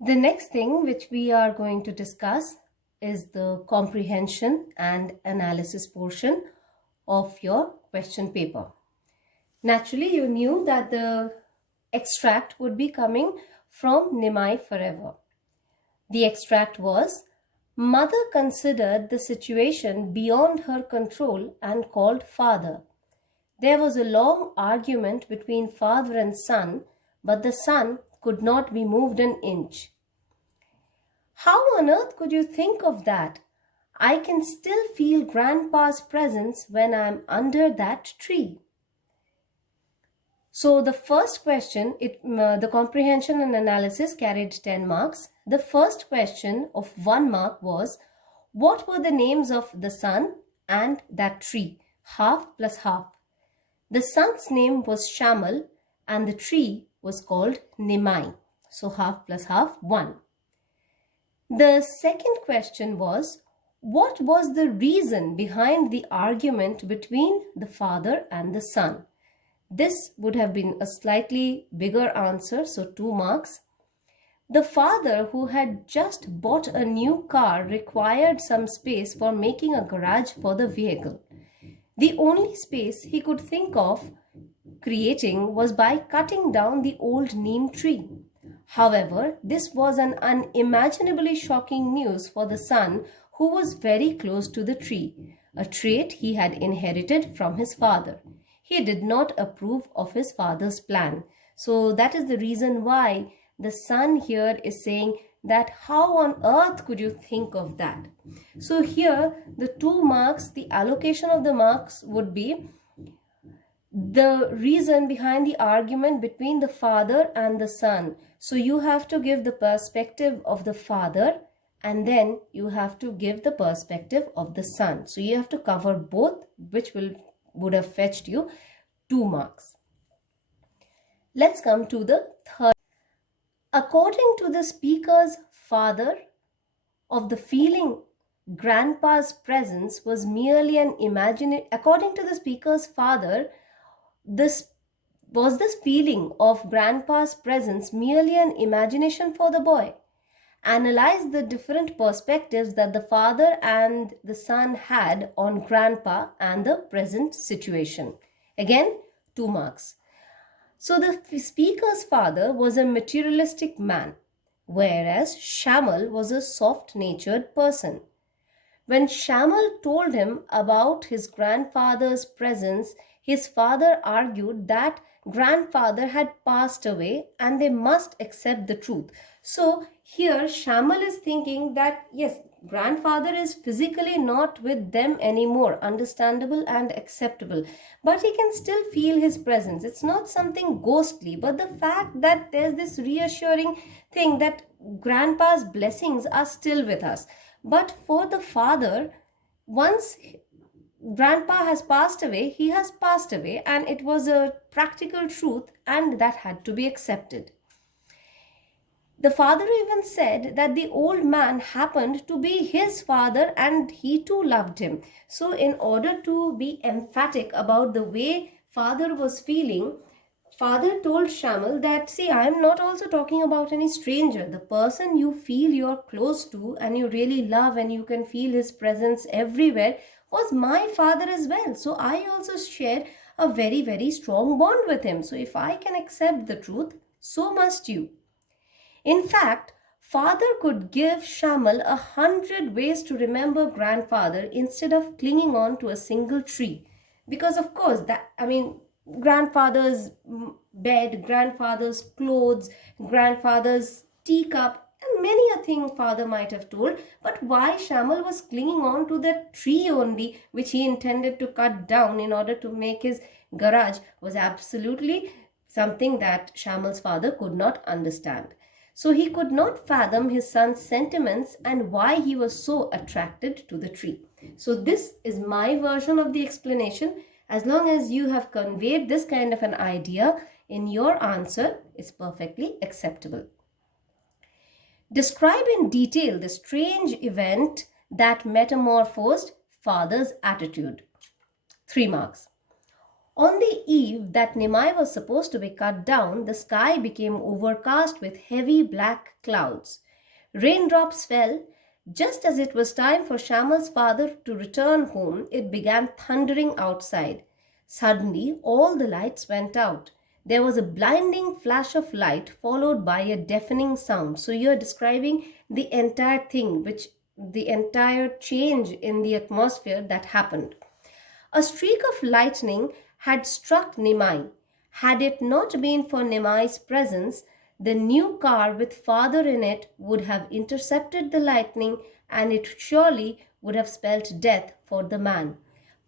The next thing which we are going to discuss is the comprehension and analysis portion of your question paper. Naturally, you knew that the extract would be coming from Nimai Forever. The extract was, Mother considered the situation beyond her control and called father. There was a long argument between father and son, but the son could not be moved an inch. How on earth could you think of that? I can still feel Grandpa's presence when I'm under that tree. So the first question, the comprehension and analysis carried 10 marks. The first question of 1 mark was, what were the names of the son and that tree? Half plus half. The son's name was Shamal and the tree was called Nimai. So half plus half, 1. The second question was, what was the reason behind the argument between the father and the son? This would have been a slightly bigger answer, so 2 marks. The father, who had just bought a new car, required some space for making a garage for the vehicle. The only space he could think of creating was by cutting down the old neem tree. However, this was an unimaginably shocking news for the son, who was very close to the tree, a trait he had inherited from his father. He did not approve of his father's plan. So that is the reason why the son here is saying that how on earth could you think of that? So here the 2 marks, the allocation of the marks would be the reason behind the argument between the father and the son. So you have to give the perspective of the father and then you have to give the perspective of the son. So you have to cover both, which would have fetched you 2 marks. Let's come to the third. According to the speaker's father, of the feeling Grandpa's presence was merely an imaginary. According to the speaker's father, this feeling of Grandpa's presence merely an imagination for the boy? Analyze the different perspectives that the father and the son had on Grandpa and the present situation. Again, 2 marks. So the speaker's father was a materialistic man, whereas Shamal was a soft-natured person. When Shamal told him about his grandfather's presence, his father argued that grandfather had passed away and they must accept the truth. So here Shamal is thinking that yes, grandfather is physically not with them anymore, understandable and acceptable, but he can still feel his presence. It's not something ghostly, but the fact that there's this reassuring thing that grandpa's blessings are still with us. But for the father, once grandpa has passed away, he has passed away, and it was a practical truth and that had to be accepted. The father even said that the old man happened to be his father and he too loved him. So in order to be emphatic about the way father was feeling, father told Shamal that, see, I am not also talking about any stranger. The person you feel you're close to and you really love and you can feel his presence everywhere was my father as well. So I also share a very, very strong bond with him. So if I can accept the truth, so must you. In fact, father could give Shamal 100 ways to remember grandfather instead of clinging on to a single tree. Because of course, grandfather's bed, grandfather's clothes, grandfather's teacup, and many a thing father might have told. But why Shamal was clinging on to that tree only, which he intended to cut down in order to make his garage, was absolutely something that Shamal's father could not understand. So he could not fathom his son's sentiments and why he was so attracted to the tree. So this is my version of the explanation. As long as you have conveyed this kind of an idea in your answer, it's perfectly acceptable. Describe in detail the strange event that metamorphosed father's attitude. 3 marks. On the eve that Nimai was supposed to be cut down, the sky became overcast with heavy black clouds. Raindrops fell. Just as it was time for Shamal's father to return home, it began thundering outside. Suddenly, all the lights went out. There was a blinding flash of light followed by a deafening sound. So, you're describing the entire thing, the entire change in the atmosphere that happened. A streak of lightning had struck Nimai. Had it not been for Nimai's presence, the new car with father in it would have intercepted the lightning and it surely would have spelt death for the man.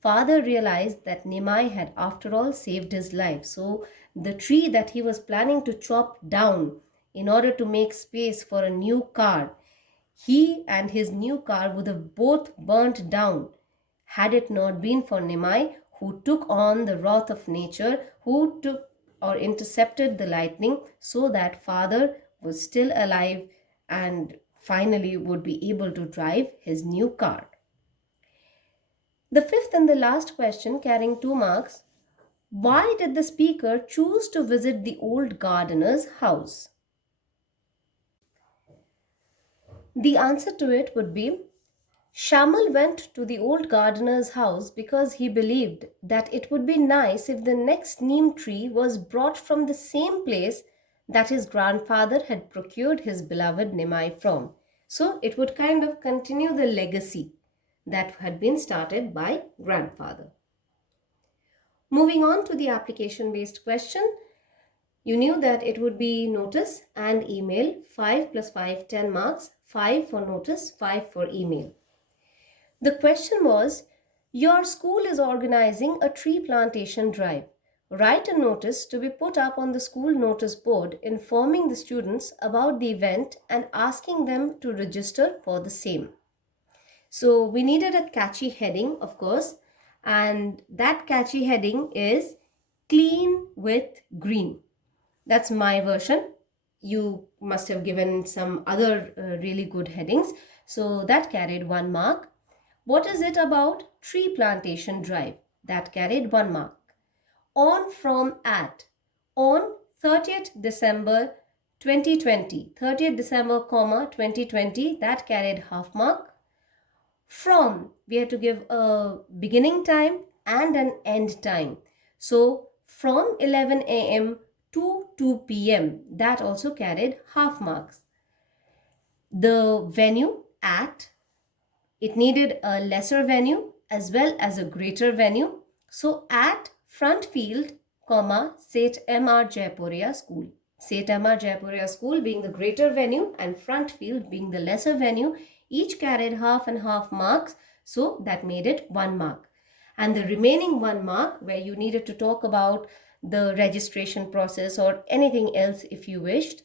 Father realized that Nimai had after all saved his life. So the tree that he was planning to chop down in order to make space for a new car, he and his new car would have both burnt down had it not been for Nimai, who took on the wrath of nature, who took or intercepted the lightning so that father was still alive and finally would be able to drive his new car. The fifth and the last question, carrying 2 marks: why did the speaker choose to visit the old gardener's house? The answer to it would be Shamal went to the old gardener's house because he believed that it would be nice if the next neem tree was brought from the same place that his grandfather had procured his beloved Nimai from. So it would kind of continue the legacy that had been started by grandfather. Moving on to the application based question, you knew that it would be notice and email, 5 plus 5, 10 marks, 5 for notice, 5 for email. The question was, your school is organizing a tree plantation drive. Write a notice to be put up on the school notice board informing the students about the event and asking them to register for the same. So we needed a catchy heading, of course, and that catchy heading is clean with green. That's my version. You must have given some other really good headings. So that carried 1 mark. What is it about? Tree plantation drive. That carried 1 mark. On, from, at. On 30th December 2020. 30th December, comma, 2020. That carried half mark. From, we had to give a beginning time and an end time. So from 11 a.m. to 2 p.m. That also carried half marks. The venue, at, it needed a lesser venue as well as a greater venue. So at Front Field, comma, Seth M.R. Jaipuria School. Seth M.R. Jaipuria School being the greater venue and Front Field being the lesser venue, each carried half and half marks. So that made it 1 mark. And the remaining 1 mark where you needed to talk about the registration process or anything else if you wished.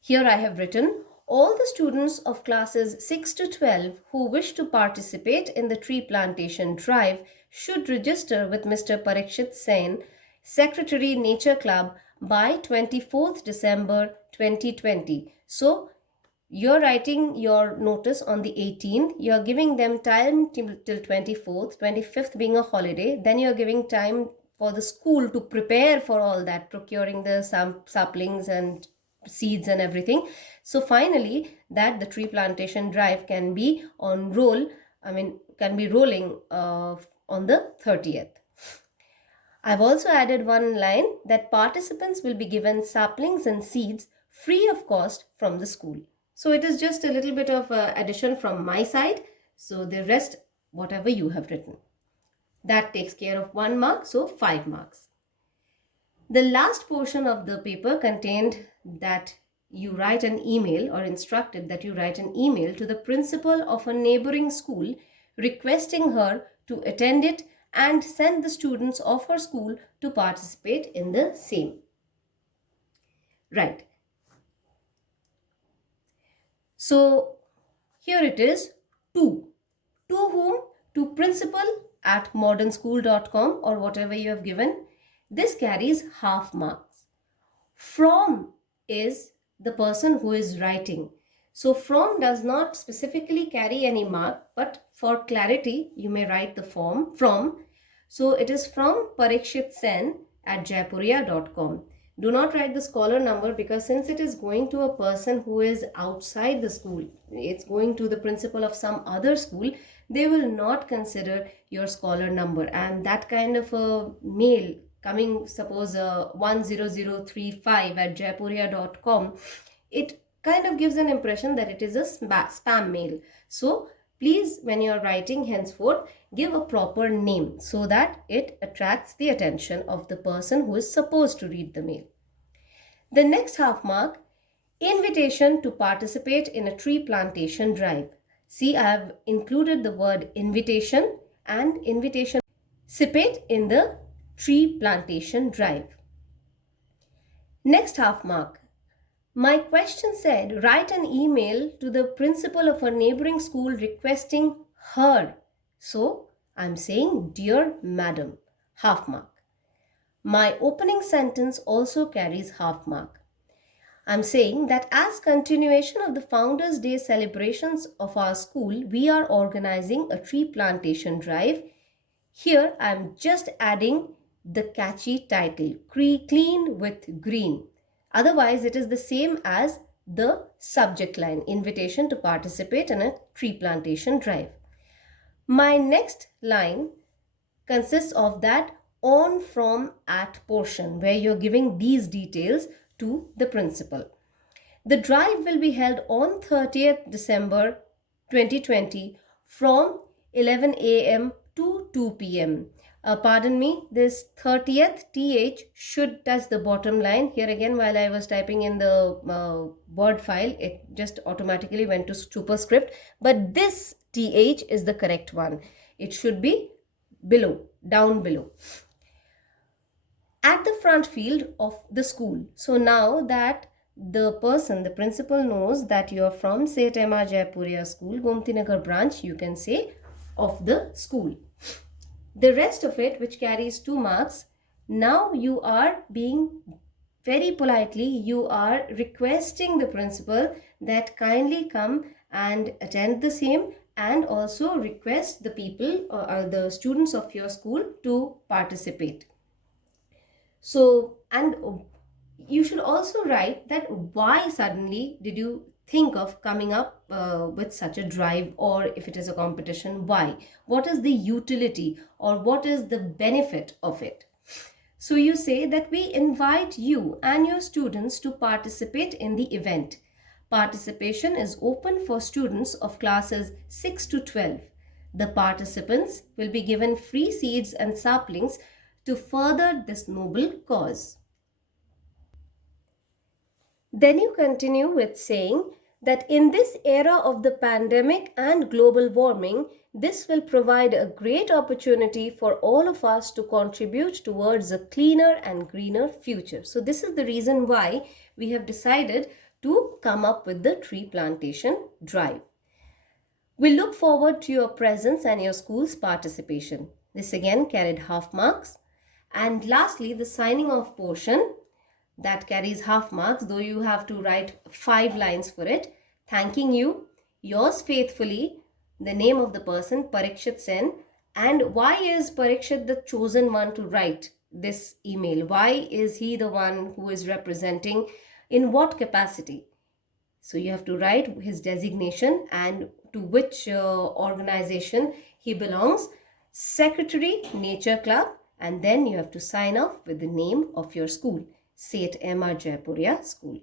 Here I have written, all the students of classes 6 to 12 who wish to participate in the tree plantation drive should register with Mr. Parikshit Sen, Secretary Nature Club, by 24th December 2020. So you're writing your notice on the 18th, you're giving them time till 24th, 25th being a holiday, then you're giving time for the school to prepare for all that, procuring the saplings and seeds and everything. So finally that the tree plantation drive can be on rolling on the 30th. I've also added 1 line that participants will be given saplings and seeds free of cost from the school. So it is just a little bit of addition from my side. So the rest, whatever you have written. That takes care of 1 mark, so 5 marks. The last portion of the paper contained that you write an email or instructed that you write an email to the principal of a neighboring school requesting her to attend it and send the students of her school to participate in the same. Right. So here it is, to. To whom? To principal@modernschool.com or whatever you have given. This carries half marks. From is the person who is writing. So from does not specifically carry any mark, but for clarity, you may write the form from So it is from Parikshit Sen at jaipuria.com. Do not write the scholar number, because since it is going to a person who is outside the school, it's going to the principal of some other school, they will not consider your scholar number. And that kind of a mail coming, suppose 10035 at jaipuria.com, it kind of gives an impression that it is a spam mail. So please, when you are writing henceforth, give a proper name so that it attracts the attention of the person who is supposed to read the mail. The next half mark, invitation to participate in a tree plantation drive. See, I have included the word invitation and invitation participate in the tree plantation drive. Next half mark, my question said, write an email to the principal of a neighboring school requesting her. So I'm saying, dear madam, half mark. My opening sentence also carries half mark. I'm saying that as continuation of the Founders' Day celebrations of our school, we are organizing a tree plantation drive. Here I'm just adding the catchy title, Clean with Green. Otherwise, it is the same as the subject line, invitation to participate in a tree plantation drive. My next line consists of that on, from, at portion, where you're giving these details to the principal. The drive will be held on 30th December 2020 from 11 a.m. to 2 p.m. Pardon me, this 30th th should touch the bottom line. Here again, while I was typing in the Word file, it just automatically went to superscript. But this th is the correct one. It should be below, down below, at the front field of the school. So now that the person, the principal, knows that you are from St. Emma Jaipuria School, Gomti Nagar branch, you can say of the school. The rest of it, which carries 2 marks, now you are being very politely, you are requesting the principal that kindly come and attend the same, and also request the people or the students of your school to participate. So, and you should also write that why suddenly did you think of coming up with such a drive, or if it is a competition, why? What is the utility or what is the benefit of it? So you say that we invite you and your students to participate in the event. Participation is open for students of classes 6 to 12. The participants will be given free seeds and saplings to further this noble cause. Then you continue with saying that in this era of the pandemic and global warming, this will provide a great opportunity for all of us to contribute towards a cleaner and greener future. So this is the reason why we have decided to come up with the tree plantation drive. We look forward to your presence and your school's participation. This again carried half marks. And lastly, the signing off portion, that carries half marks, though you have to write 5 lines for it. Thanking you, yours faithfully, the name of the person, Parikshit Sen. And why is Parikshit the chosen one to write this email? Why is he the one who is representing? In what capacity? So you have to write his designation and to which organization he belongs. Secretary, Nature Club, and then you have to sign off with the name of your school, St. Emma Jaipuria School.